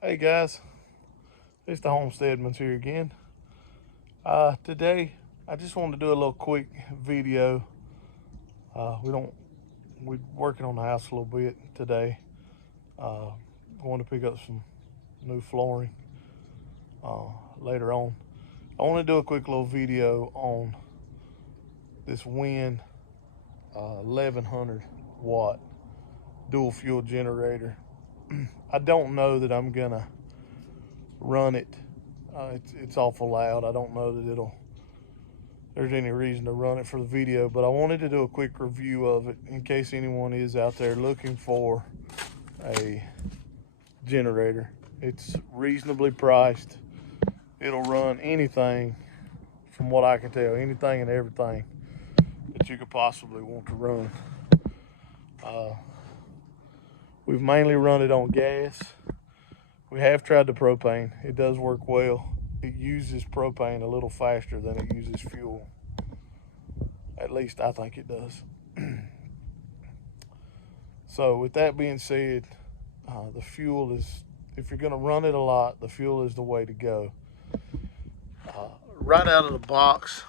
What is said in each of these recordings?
Hey guys, it's the Homesteadman's here again. Today I just wanted to do a little quick video. We're working on the house a little bit today. Uh, Going to pick up some new flooring later on. I want to do a quick little video on this Win 1100 watt dual fuel generator. I don't know that I'm gonna run it. It's awful loud. I don't know that there's any reason to run it for the video, but I wanted to do a quick review of it in case anyone is out there looking for a generator. It's reasonably priced. It'll run anything, from what I can tell, anything and everything that you could possibly want to run. We've mainly run it on gas. We have tried the propane. It does work well. It uses propane a little faster than it uses fuel. At least I think it does. So with that being said, the fuel is, if you're gonna run it a lot, the fuel is the way to go. Right out of the box,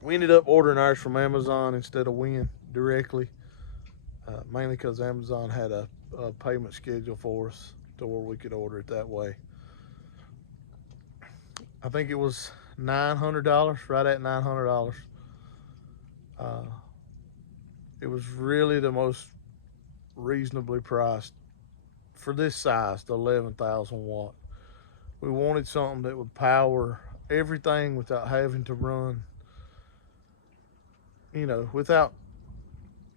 we ended up ordering ours from Amazon instead of Win directly, mainly because Amazon had a payment schedule for us to where we could order it that way. I think it was $900, right at $900. It was really the most reasonably priced for this size, the 11,000 watt. We wanted something that would power everything without having to run,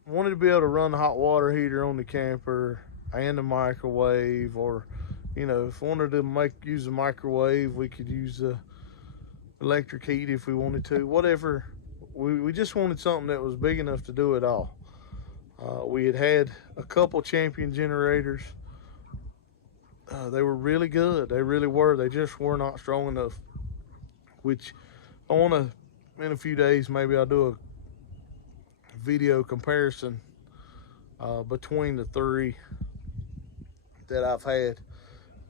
wanted to be able to run the hot water heater on the camper and the microwave, or if we wanted to use the microwave, we could use the electric heat if we wanted to. Whatever, we just wanted something that was big enough to do it all. We had a couple Champion generators. They were really good. They really were. They just were not strong enough. Which I want to, in a few days, maybe I'll do a video comparison between the three that I've had.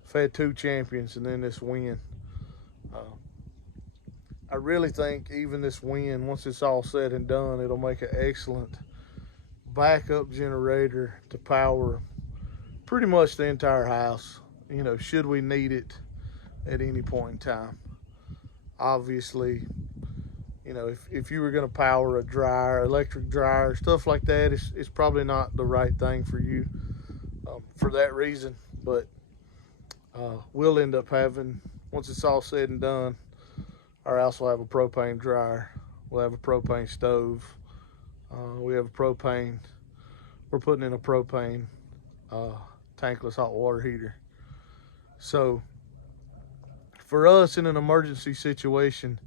I've had two Champions and then this Win. I really think even this Win, once it's all said and done, it'll make an excellent backup generator to power pretty much the entire house, should we need it at any point in time. Obviously, if you were going to power a dryer, electric dryer, stuff like that, it's probably not the right thing for you for that reason. But we'll end up having, once it's all said and done, our house will have a propane dryer. We'll have a propane stove. We have a propane. We're putting in a propane tankless hot water heater. So for us in an emergency situation,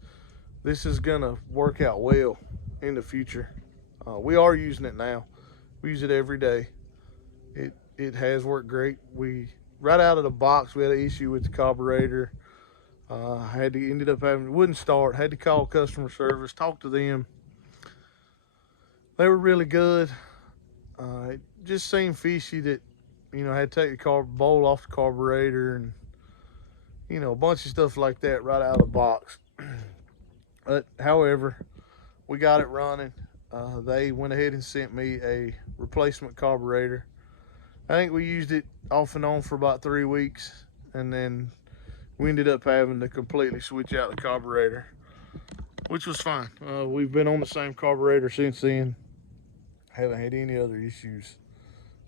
this is gonna work out well in the future. We are using it now. We use it every day. It has worked great. Right out of the box, we had an issue with the carburetor. Ended up having, wouldn't start. Had to call customer service, talk to them. They were really good. It just seemed fishy that, I had to take the bowl off the carburetor and, a bunch of stuff like that right out of the box. But however, we got it running. They went ahead and sent me a replacement carburetor. I think we used it off and on for about 3 weeks, and then we ended up having to completely switch out the carburetor, which was fine. We've been on the same carburetor since then. Haven't had any other issues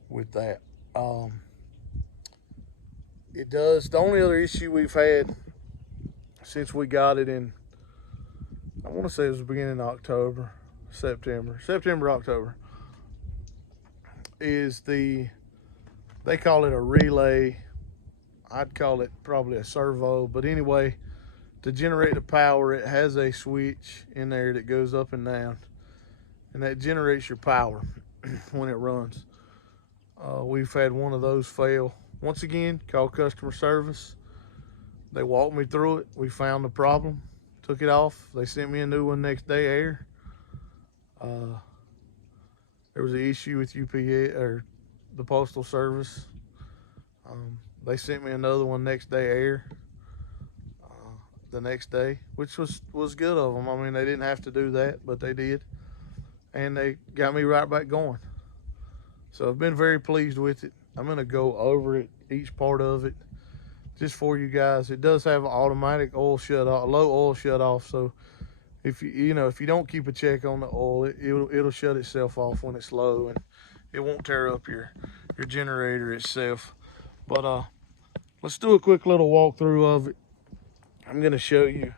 with that. The only other issue we've had since we got it in, I want to say it was the beginning of September, October, is they call it a relay. I'd call it probably a servo, but anyway, to generate the power, it has a switch in there that goes up and down, and that generates your power when it runs. We've had one of those fail. Once again, called customer service. They walked me through it. We found the problem, took it off. They sent me a new one next day air. There was an issue with UPS or the postal service. They sent me another one next day air the next day, which was good of them. I mean, they didn't have to do that, but they did, and they got me right back going. So I've been very pleased with it. I'm gonna go over it, each part of it, just for you guys. It does have an automatic oil shut off, low oil shut off. So if if you don't keep a check on the oil, it'll shut itself off when it's low, and it won't tear up your generator itself. But let's do a quick little walkthrough of it. I'm gonna show you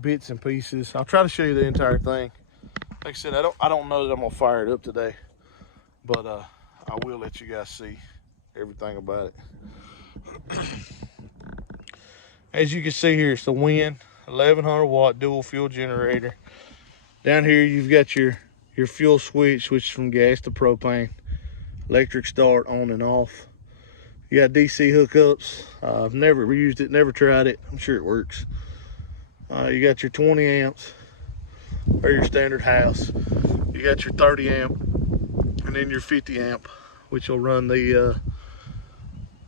bits and pieces. I'll try to show you the entire thing. Like I said, I don't know that I'm gonna fire it up today, but I will let you guys see everything about it. As you can see here, it's the Win 1100 watt dual fuel generator. Down here you've got your fuel switch, which is from gas to propane. Electric start on and off. You got DC hookups. I've never used it, never tried it. I'm sure it works. You got your 20 amps or your standard house. You got your 30 amp and then your 50 amp, which will run the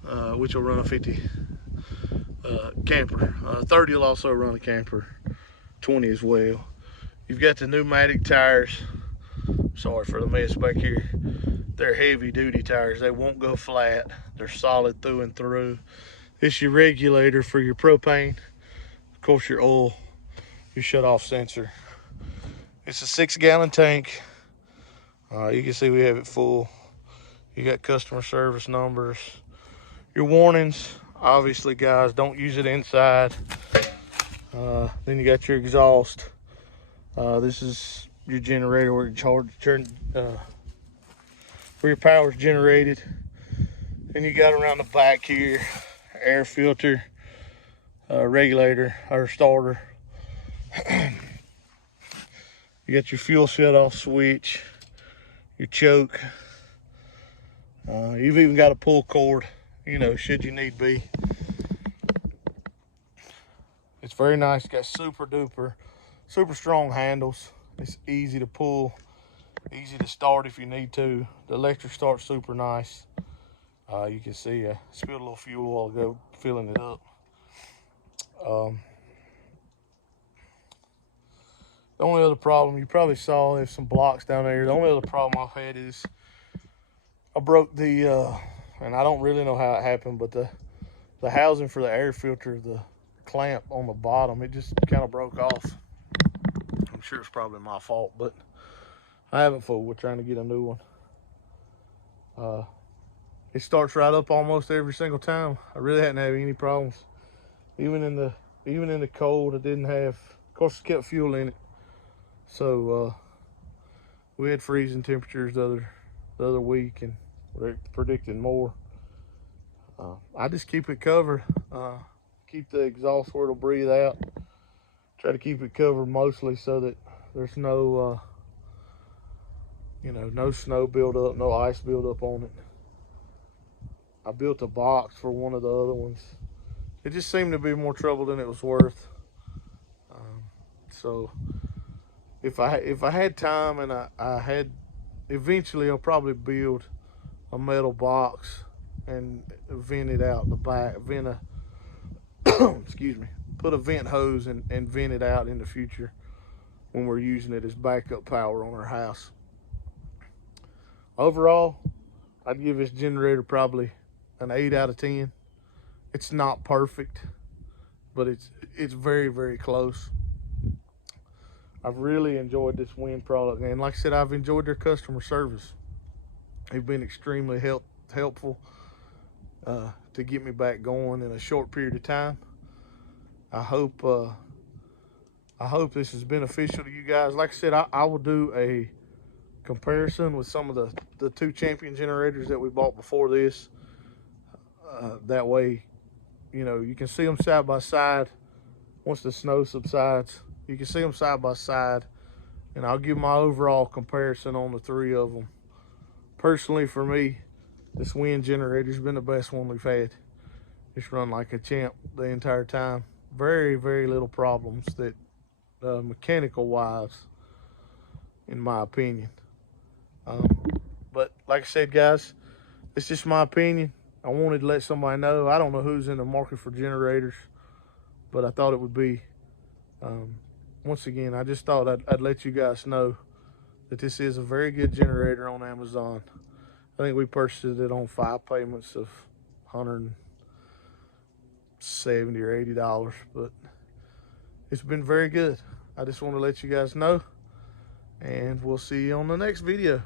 a 50 camper. 30 will also run a camper. 20 as well. You've got the pneumatic tires. Sorry for the mess back here. They're heavy duty tires. They won't go flat. They're solid through and through. This is your regulator for your propane. Of course, your oil, your shut off sensor. It's a 6-gallon tank. You can see we have it full. You got customer service numbers. Your warnings, obviously, guys, don't use it inside. Then you got your exhaust. This is your generator where your power is generated. And you got around the back here, air filter, regulator or starter. You got your fuel shut off switch, your choke. You've even got a pull cord, should you need be. It's very nice. Got super strong handles. It's easy to pull, easy to start if you need to. The electric start's super nice. You can see I spilled a little fuel a while ago filling it up. The only other problem, you probably saw there's some blocks down there. The only other problem I've had is I broke the, and I don't really know how it happened, but the housing for the air filter, the clamp on the bottom, it just kind of broke off. I'm sure it's probably my fault, but I haven't fooled with trying to get a new one. It starts right up almost every single time. I really hadn't had any problems. Even in the cold, I didn't have, of course, it kept fuel in it. So we had freezing temperatures the other week, and we're predicting more. I just keep it covered. Keep the exhaust where it'll breathe out. Try to keep it covered mostly so that there's no, no snow buildup, no ice buildup on it. I built a box for one of the other ones. It just seemed to be more trouble than it was worth. So if I had time and I had, eventually I'll probably build a metal box and vent it out the back, excuse me, put a vent hose and vent it out in the future when we're using it as backup power on our house. Overall, I'd give this generator probably an 8 out of 10. It's not perfect, but it's very, very close. I've really enjoyed this Win product, and like I said, I've enjoyed their customer service. They've been extremely helpful to get me back going in a short period of time. I hope this is beneficial to you guys. Like I said, I will do a comparison with some of the 2 champion generators that we bought before this. That way, you can see them side by side. Once the snow subsides, you can see them side by side, and I'll give my overall comparison on the 3 of them. Personally, for me, this Win generator's been the best one we've had. It's run like a champ the entire time. Very, very little problems that mechanical wise, in my opinion. But like I said, guys, it's just my opinion. I wanted to let somebody know. I don't know who's in the market for generators, but I thought it would be, once again, I just thought I'd let you guys know that this is a very good generator on Amazon. I think we purchased it on 5 payments of $170 or $80, but it's been very good. I just want to let you guys know, and we'll see you on the next video.